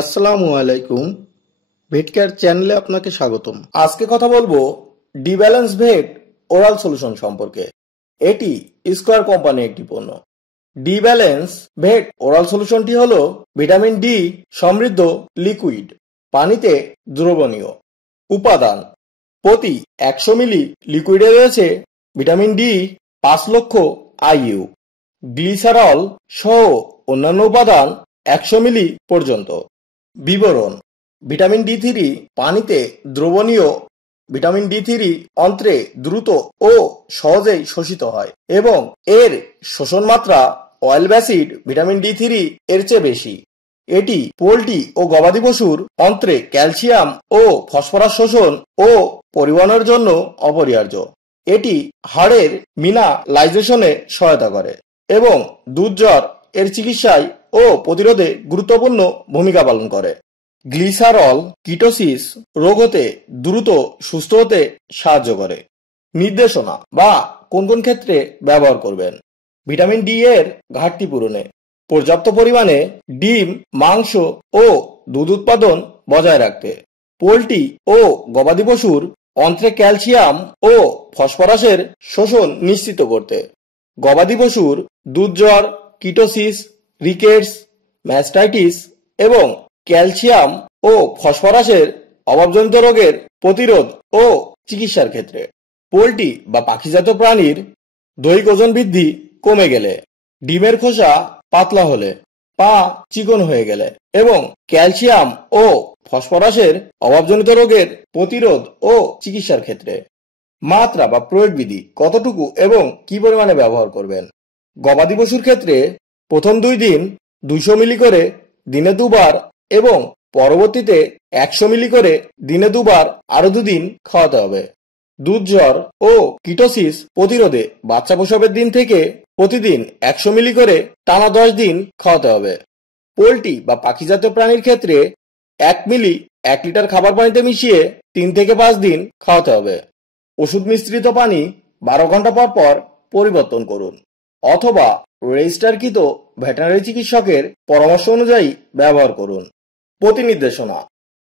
আসসালামু আলাইকুম। ভেট কেয়ার চ্যানেলে আপনাকে স্বাগতম। আজকে কথা বলবো ডি ব্যালেন্স ভেট ওরাল সলিউশন সম্পর্কে। এটি স্কয়ার কোম্পানি একটি পণ্য। ডি ব্যালেন্স ভেট ওরাল সলিউশনটি হলো ভিটামিন ডি সমৃদ্ধ লিকুইড, পানিতে দ্রবণীয় উপাদান। প্রতি 100 মিলি লিকুইডে রয়েছে ভিটামিন ডি 5 লক্ষ আইইউ, গ্লিসারল সহ অন্যান্য উপাদান 100 মিলি পর্যন্ত। বিবরণ: ভিটামিন ডি3 পানিতে দ্রবণীয়। ভিটামিন ডি3 অন্ত্রে দ্রুত ও সহজেই শোষিত হয় এবং এর শোষণ মাত্রা অয়েল অ্যাসিড ভিটামিন ডি3 এর চেয়ে বেশি। এটি পোল্ট্রি ও গবাদি পশুর অন্ত্রে ক্যালসিয়াম ও ফসফরাস শোষণ ও পরিবহনের জন্য অপরিহার্য। এটি হাড়ের মিনারালাইজেশনে সহায়তা করে এবং দুধ-জ্বর এর চিকিৎসায় ও প্রতিরোধে গুরুত্বপূর্ণ ভূমিকা পালন করে। গ্লিসারল কিটোসিস রোগ হতে দ্রুত সুস্থ হতে সাহায্য করে। নির্দেশনা বা কোন কোন ক্ষেত্রে ব্যবহার করবেন: ভিটামিন ডি এর ঘাটতি পূরণে, পর্যাপ্ত পরিমাণে ডিম, মাংস ও দুধ উৎপাদন বজায় রাখতে, পোল্ট্রি ও গবাদি পশুর অন্ত্রে ক্যালসিয়াম ও ফসফরাসের শোষণ নিশ্চিত করতে, গবাদি পশুর দুধ-জ্বর, কিটোসিস, রিকেটস, ম্যাস্টাইটিস এবং ক্যালসিয়াম ও ফসফরাসের অভাবজনিত রোগের প্রতিরোধ ও চিকিৎসার ক্ষেত্রে, পোল্ট্রি বা পাখিজাত প্রাণীর দৈহিক ওজন বৃদ্ধি কমে গেলে, ডিমের খোসা পাতলা হলে, পা চিকন হয়ে গেলে এবং ক্যালসিয়াম ও ফসফরাসের অভাবজনিত রোগের প্রতিরোধ ও চিকিৎসার ক্ষেত্রে। মাত্রা বা প্রয়োগ বিধি: কতটুকু এবং কি পরিমাণে ব্যবহার করবেন। গবাদি পশুর ক্ষেত্রে প্রথম 2 দিন 200 মিলি করে দিনে 2 বার এবং পরবর্তীতে 100 মিলি করে দিনে 2 বার আরো 2 দিন খাওয়াতে হবে। দুধ-জ্বর ও কিটোসিস প্রতিরোধে বাচ্চা প্রসবের দিন থেকে প্রতিদিন 100 মিলি করে টানা 10 দিন খাওয়াতে হবে। পোল্ট্রি বা পাখিজাত প্রাণীর ক্ষেত্রে 1 মিলি 1 লিটার খাবার পানিতে মিশিয়ে 3 থেকে 5 দিন খাওয়াতে হবে। ওষুধ মিশ্রিত পানি 12 ঘন্টা পর পর পরিবর্তন করুন অথবা রেজিস্টারকৃত ভেটেরিনারি চিকিৎসকের পরামর্শ অনুযায়ী ব্যবহার করুন। প্রতিনির্দেশনা: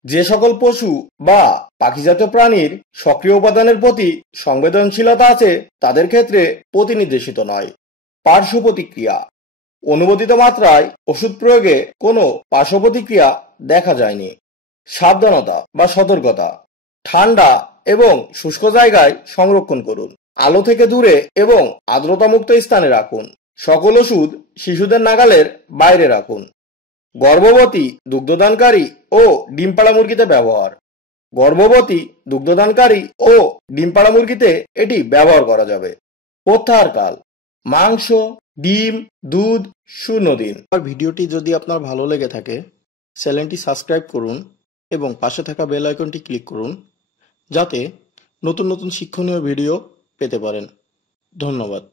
যে সকল পশু বা পাখিজাত প্রাণীর সক্রিয় উপাদানের প্রতি সংবেদনশীলতা আছে তাদের ক্ষেত্রে প্রতিনির্দেশিত নয়। পার্শ্ব প্রতিক্রিয়া: অনুমোদিত মাত্রায় ওষুধ প্রয়োগে কোনো পার্শ্ব প্রতিক্রিয়া দেখা যায়নি। সাবধানতা বা সতর্কতা: ঠান্ডা এবং শুষ্ক জায়গায় সংরক্ষণ করুন, আলো থেকে দূরে এবং আর্দ্রতামুক্ত স্থানে রাখুন। সকল ওষুধ শিশুদের নাগালের বাইরে রাখুন। গর্ভবতী, দুগ্ধদানকারী ও ডিম পাড়া মুরগিতে ব্যবহার: গর্ভবতী, দুগ্ধদানকারী ও ডিম পাড়া মুরগিতে এটি ব্যবহার করা যাবে। প্রত্যাহারকাল: মাংস, ডিম, দুধ 0 দিন। আর ভিডিওটি যদি আপনার ভালো লেগে থাকে চ্যানেলটি সাবস্ক্রাইব করুন এবং পাশে থাকা বেল আইকনটি ক্লিক করুন যাতে নতুন নতুন শিক্ষণীয় ভিডিও পেতে পারেন। ধন্যবাদ।